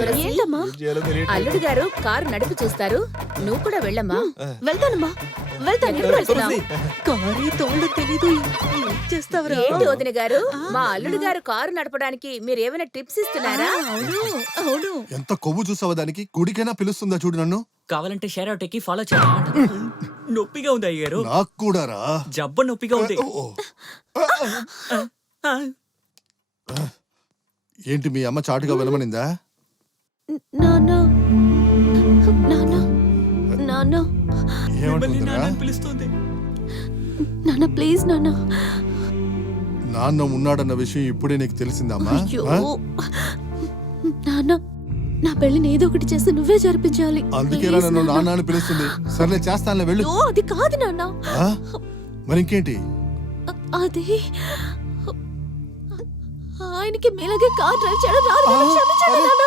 ఏంటమ్మా? అల్లుడు గారు కారు నడిపి చూస్తారు, నువ్వు కూడా వెళ్ళమ్మా. వెళ్తానమ్మా, వెళ్తాను. ఎప్పుడు వెళ్తున్నావు? కారే తోడు తెలీదు, ఏం చేస్తావురా? ఏంటి వదిన గారు, మా అల్లుడు గారు కారు నడపడానికి మీరు ఏమైనా టిప్స్ ఇస్తున్నారా? అవును అవును. ఎంత కొవ్వు చూసావా దానికి? గుడికైనా పిలుస్తుందా చూడు నన్ను. కావాలంటే షేర్ అవుట్ ఎక్కి ఫాలో చేయాలి. నొప్పిగా ఉంది అయ్యారు. నాకు కూడా రా. జబ్బ నొప్పిగా ఉంది. ఆ, ఏంటి మీ అమ్మ చాటుగా వినమనిందా? నాన్న నాన్న నాన్న మిమ్మల్ని ఏమంటుందిరా? నాన్న పిలుస్తుంది. నాన్న ప్లీజ్ నాన్న. నాన్న ఉన్నాడన్న విషయం ఇప్పుడే నీకు తెలిసిందమ్మా? అయ్యో ఆ? నాన్న, నా పెళ్లిని ఏదో ఒకటి చేసి నువ్వే జరిపించాలి. అందుకేరా Please, నన్ను నాన్న. నాన్న అని పిలుస్తుంది. సర్లే చేస్తానులే, వెళ్ళు. అయ్యో, అది కాదు నాన్న. ఆ? మరి ఇంకేంటి? అది ఆయనకి మీలాగే కార్ డ్రైవ్ చేయడం రాదు. నన్ను క్షమించండి నాన్న.